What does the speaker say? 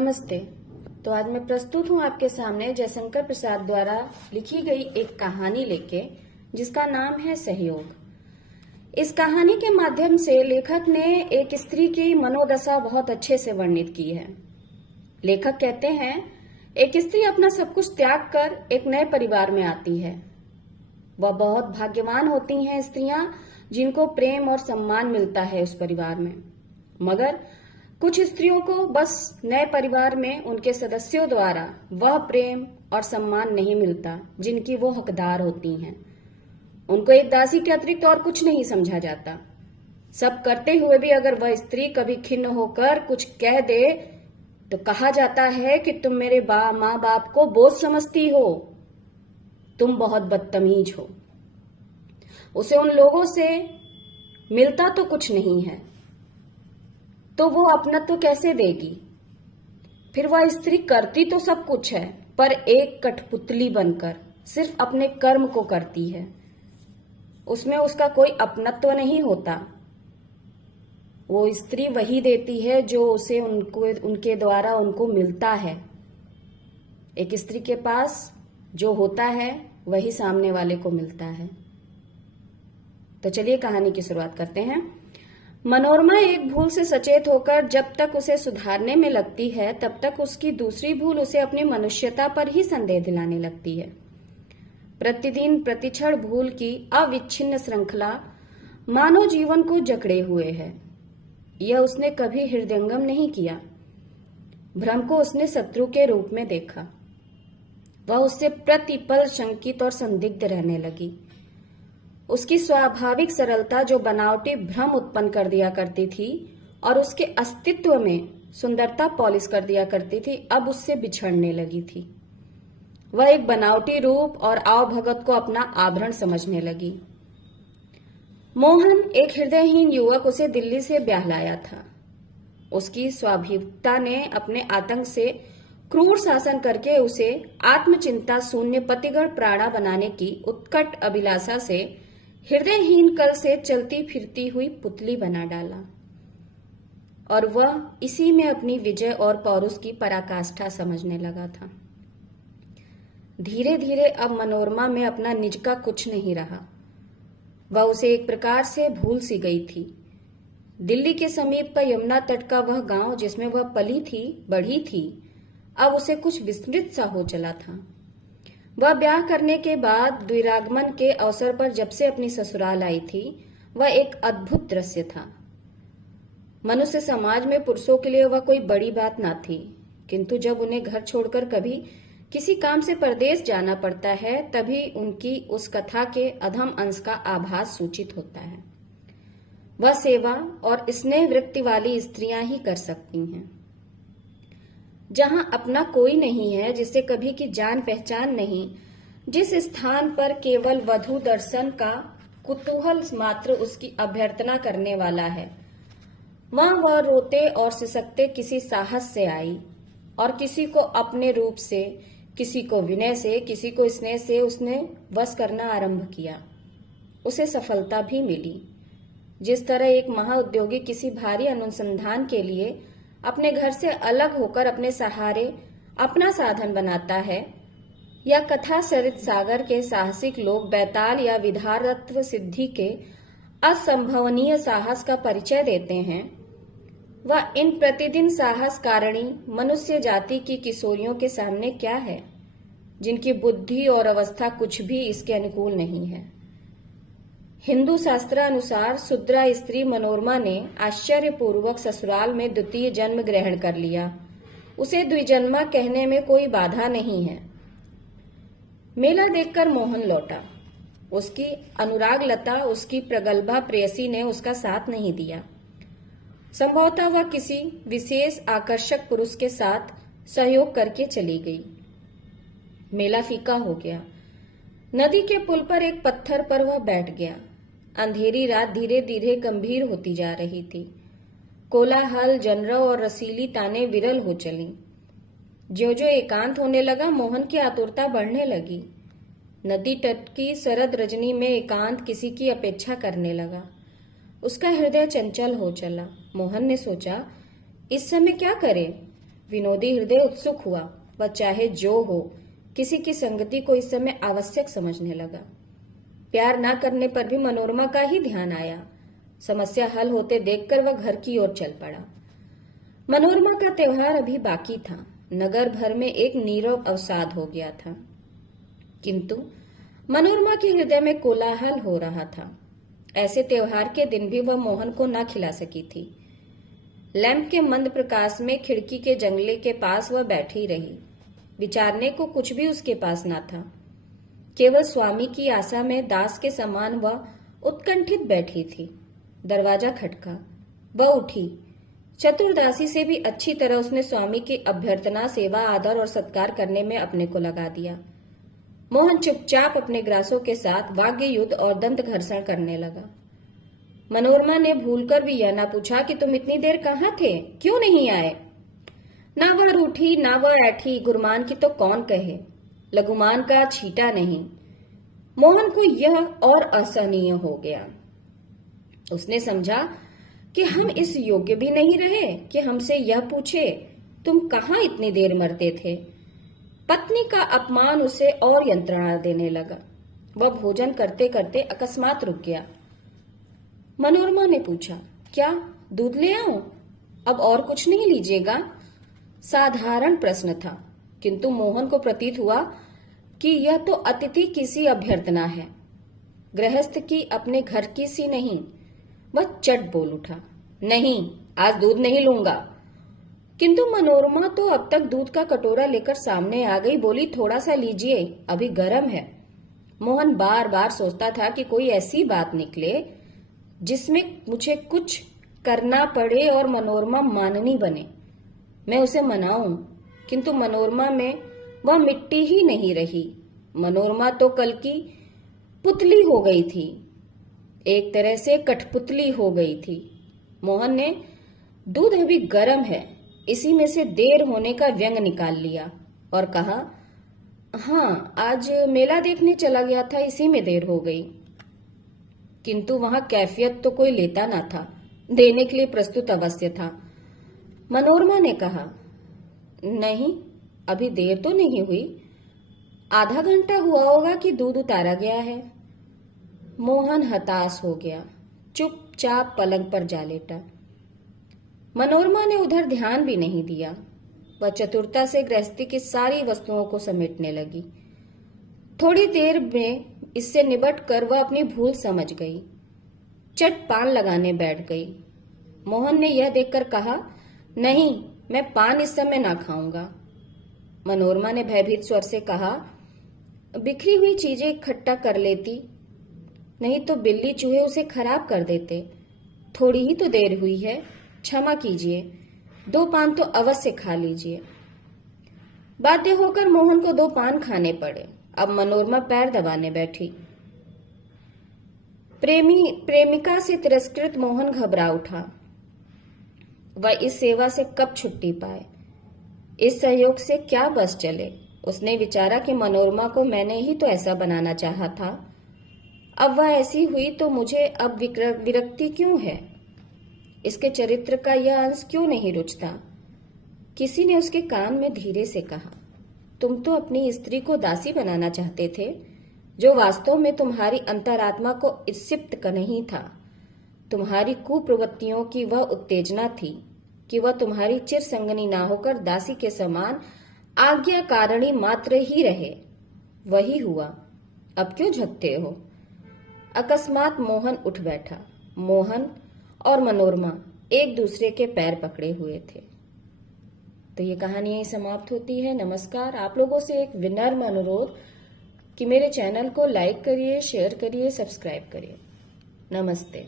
नमस्ते। तो आज मैं प्रस्तुत हूँ आपके सामने जयशंकर प्रसाद द्वारा लिखी गई एक कहानी लेके, जिसका नाम है सहयोग। इस कहानी के माध्यम से लेखक ने एक स्त्री की मनोदशा बहुत अच्छे से वर्णित की है। लेखक कहते हैं, एक स्त्री अपना सब कुछ त्याग कर एक नए परिवार में आती है। वह बहुत भाग्यवान होती हैं स्त्रियां जिनको प्रेम और सम्मान मिलता है उस परिवार में। मगर कुछ स्त्रियों को बस नए परिवार में उनके सदस्यों द्वारा वह प्रेम और सम्मान नहीं मिलता जिनकी वो हकदार होती हैं। उनको एक दासी के अतिरिक्त और कुछ नहीं समझा जाता। सब करते हुए भी अगर वह स्त्री कभी खिन्न होकर कुछ कह दे तो कहा जाता है कि तुम मेरे माँ बाप को बोझ समझती हो, तुम बहुत बदतमीज हो। उसे उन लोगों से मिलता तो कुछ नहीं है, तो वो अपनत्व कैसे देगी? फिर वह स्त्री करती तो सब कुछ है, पर एक कठपुतली बनकर सिर्फ अपने कर्म को करती है। उसमें उसका कोई अपनत्व नहीं होता। वो स्त्री वही देती है जो उसे उनके द्वारा उनको मिलता है। एक स्त्री के पास जो होता है वही सामने वाले को मिलता है। तो चलिए कहानी की शुरुआत करते हैं। मनोरमा एक भूल से सचेत होकर जब तक उसे सुधारने में लगती है, तब तक उसकी दूसरी भूल उसे अपनी मनुष्यता पर ही संदेह दिलाने लगती है। प्रतिदिन प्रतिक्षण भूल की अविच्छिन्न श्रृंखला मानव जीवन को जकड़े हुए है। यह उसने कभी हृदयंगम नहीं किया। भ्रम को उसने शत्रु के रूप में देखा। वह उससे प्रतिपल शंकित और संदिग्ध रहने लगी। उसकी स्वाभाविक सरलता जो बनावटी भ्रम उत्पन्न कर दिया करती थी और उसके अस्तित्व में सुंदरता पॉलिश कर दिया करती थी, अब उससे बिछड़ने लगी थी। वह एक बनावटी रूप और आवभगत को अपना आभरण समझने लगी। मोहन, एक हृदयहीन युवक, उसे दिल्ली से ब्याह लाया था। उसकी स्वाभाविकता ने अपने आतंक से क्रूर शासन करके उसे आत्मचिंता शून्य पतिगढ़ प्राणा बनाने की उत्कट अभिलाषा से हृदयहीन कल से चलती फिरती हुई पुतली बना डाला, और वह इसी में अपनी विजय और पौरुष की पराकाष्ठा समझने लगा था। धीरे धीरे अब मनोरमा में अपना निज का कुछ नहीं रहा। वह उसे एक प्रकार से भूल सी गई थी। दिल्ली के समीप पर यमुना तट का वह गांव जिसमें वह पली थी बढ़ी थी, अब उसे कुछ विस्मृत सा हो चला था। वह ब्याह करने के बाद द्विरागमन के अवसर पर जब से अपनी ससुराल आई थी, वह एक अद्भुत दृश्य था। मनुष्य समाज में पुरुषों के लिए वह कोई बड़ी बात ना थी, किंतु जब उन्हें घर छोड़कर कभी किसी काम से परदेश जाना पड़ता है, तभी उनकी उस कथा के अधम अंश का आभास सूचित होता है। वह सेवा और स्नेह वृत्ति वाली स्त्रियां ही कर सकती हैं। जहां अपना कोई नहीं है, जिसे कभी की जान पहचान नहीं, जिस स्थान पर केवल वधु दर्शन का कुतूहल मात्र उसकी अभ्यर्थना करने वाला है, वहां वह रोते और सिसकते किसी साहस से आई और किसी को अपने रूप से, किसी को विनय से, किसी को स्नेह से उसने वश करना आरंभ किया। उसे सफलता भी मिली। जिस तरह एक महाउद्योगी किसी भारी अनुसंधान के लिए अपने घर से अलग होकर अपने सहारे अपना साधन बनाता है, या कथा सरित सागर के साहसिक लोग बैताल या विधारत्व सिद्धि के असंभवनीय साहस का परिचय देते हैं, वह इन प्रतिदिन साहस कारिणी मनुष्य जाति की किशोरियों के सामने क्या है, जिनकी बुद्धि और अवस्था कुछ भी इसके अनुकूल नहीं है। हिंदू शास्त्रानुसार शूद्रा स्त्री मनोरमा ने आश्चर्यपूर्वक ससुराल में द्वितीय जन्म ग्रहण कर लिया। उसे द्विजन्मा कहने में कोई बाधा नहीं है। मेला देखकर मोहन लौटा। उसकी अनुराग लता, उसकी प्रगल्भा प्रेयसी ने उसका साथ नहीं दिया। संभवतः वह किसी विशेष आकर्षक पुरुष के साथ सहयोग करके चली गई। मेला फीका हो गया। नदी के पुल पर एक पत्थर पर वह बैठ गया। अंधेरी रात धीरे धीरे गंभीर होती जा रही थी। कोलाहल, जनरव और रसीली ताने विरल हो चली। ज्यों ज्यों एकांत होने लगा, मोहन की आतुरता बढ़ने लगी। नदी तट की शरद रजनी में एकांत किसी की अपेक्षा करने लगा। उसका हृदय चंचल हो चला। मोहन ने सोचा, इस समय क्या करे? विनोदी हृदय उत्सुक हुआ। वह चाहे जो हो, किसी की संगति को इस समय आवश्यक समझने लगा। प्यार न करने पर भी मनोरमा का ही ध्यान आया। समस्या हल होते देखकर वह घर की ओर चल पड़ा। मनोरमा का त्योहार अभी बाकी था। नगर भर में एक नीरव अवसाद हो गया था, किंतु मनोरमा के हृदय में कोलाहल हो रहा था। ऐसे त्योहार के दिन भी वह मोहन को न खिला सकी थी। लैंप के मंद प्रकाश में खिड़की के जंगले के पास वह बैठी रही। विचारने को कुछ भी उसके पास न था। केवल स्वामी की आशा में दास के समान वह उत्कंठित बैठी थी। दरवाजा खटका। वह उठी। चतुर्दासी से भी अच्छी तरह उसने स्वामी की अभ्यर्थना, सेवा, आदर और सत्कार करने में अपने को लगा दिया। मोहन चुपचाप अपने ग्रासों के साथ वाग्य युद्ध और दंत घर्षण करने लगा। मनोरमा ने भूलकर भी यह न पूछा कि तुम इतनी देर कहाँ थे, क्यों नहीं आए? ना वह रूठी, ना वह ऐठी। गुरमान की तो कौन कहे, लघुमान का छीटा नहीं। मोहन को यह और असहनीय हो गया। उसने समझा कि हम इस योग्य भी नहीं रहे कि हमसे यह पूछे, तुम कहाँ इतनी देर मरते थे? पत्नी का अपमान उसे और यंत्रणा देने लगा। वह भोजन करते करते अकस्मात रुक गया। मनोरमा ने पूछा, क्या दूध ले आऊं? अब और कुछ नहीं लीजिएगा? साधारण प्रश्न था, किंतु मोहन को प्रतीत हुआ कि यह तो अतिथि किसी अभ्यर्थना है, गृहस्थ की, अपने घर की सी नहीं। वह चट बोल उठा, नहीं, आज दूध नहीं लूंगा। किंतु मनोरमा तो अब तक दूध का कटोरा लेकर सामने आ गई। बोली, थोड़ा सा लीजिए, अभी गर्म है। मोहन बार बार सोचता था कि कोई ऐसी बात निकले जिसमें मुझे कुछ करना पड़े और मनोरमा माननी बने, मैं उसे मनाऊं। किंतु मनोरमा में वह मिट्टी ही नहीं रही। मनोरमा तो कल की पुतली हो गई थी, एक तरह से कठपुतली हो गई थी। मोहन ने दूध अभी गर्म है, इसी में से देर होने का व्यंग निकाल लिया और कहा, हाँ, आज मेला देखने चला गया था, इसी में देर हो गई। किंतु वहां कैफियत तो कोई लेता ना था, देने के लिए प्रस्तुत अवश्य था। मनोरमा ने कहा, नहीं, अभी देर तो नहीं हुई, आधा घंटा हुआ होगा कि दूध उतारा गया है। मोहन हताश हो गया, चुपचाप पलंग पर जा लेटा। मनोरमा ने उधर ध्यान भी नहीं दिया। वह चतुरता से गृहस्थी की सारी वस्तुओं को समेटने लगी। थोड़ी देर में इससे निबट कर वह अपनी भूल समझ गई। चट पान लगाने बैठ गई। मोहन ने यह देखकर कहा, नहीं, मैं पान इस समय ना खाऊंगा। मनोरमा ने भयभीत स्वर से कहा, बिखरी हुई चीजें इकट्ठा कर लेती, नहीं तो बिल्ली चूहे उसे खराब कर देते। थोड़ी ही तो देर हुई है, क्षमा कीजिए, 2 पान तो अवश्य खा लीजिए। बाध्य होकर मोहन को 2 पान खाने पड़े। अब मनोरमा पैर दबाने बैठी। प्रेमिका से तिरस्कृत मोहन घबरा उठा। वह इस सेवा से कब छुट्टी पाए, इस सहयोग से क्या बस चले। उसने विचारा कि मनोरमा को मैंने ही तो ऐसा बनाना चाहा था, अब वह ऐसी हुई तो मुझे अब विरक्ति क्यों है? इसके चरित्र का यह अंश क्यों नहीं रुचता? किसी ने उसके कान में धीरे से कहा, तुम तो अपनी स्त्री को दासी बनाना चाहते थे, जो वास्तव में तुम्हारी अंतरात्मा को इत्सिप्त कर नहीं था। तुम्हारी कुप्रवृत्तियों की वह उत्तेजना थी कि वह तुम्हारी चिर संगनी ना होकर दासी के समान आज्ञाकारिणी मात्र ही रहे। वही हुआ, अब क्यों झकते हो? अकस्मात मोहन उठ बैठा। मोहन और मनोरमा एक दूसरे के पैर पकड़े हुए थे। तो ये कहानी यही समाप्त होती है। नमस्कार। आप लोगों से एक विनम्र अनुरोध कि मेरे चैनल को लाइक करिए, शेयर करिए, सब्सक्राइब करिए। नमस्ते।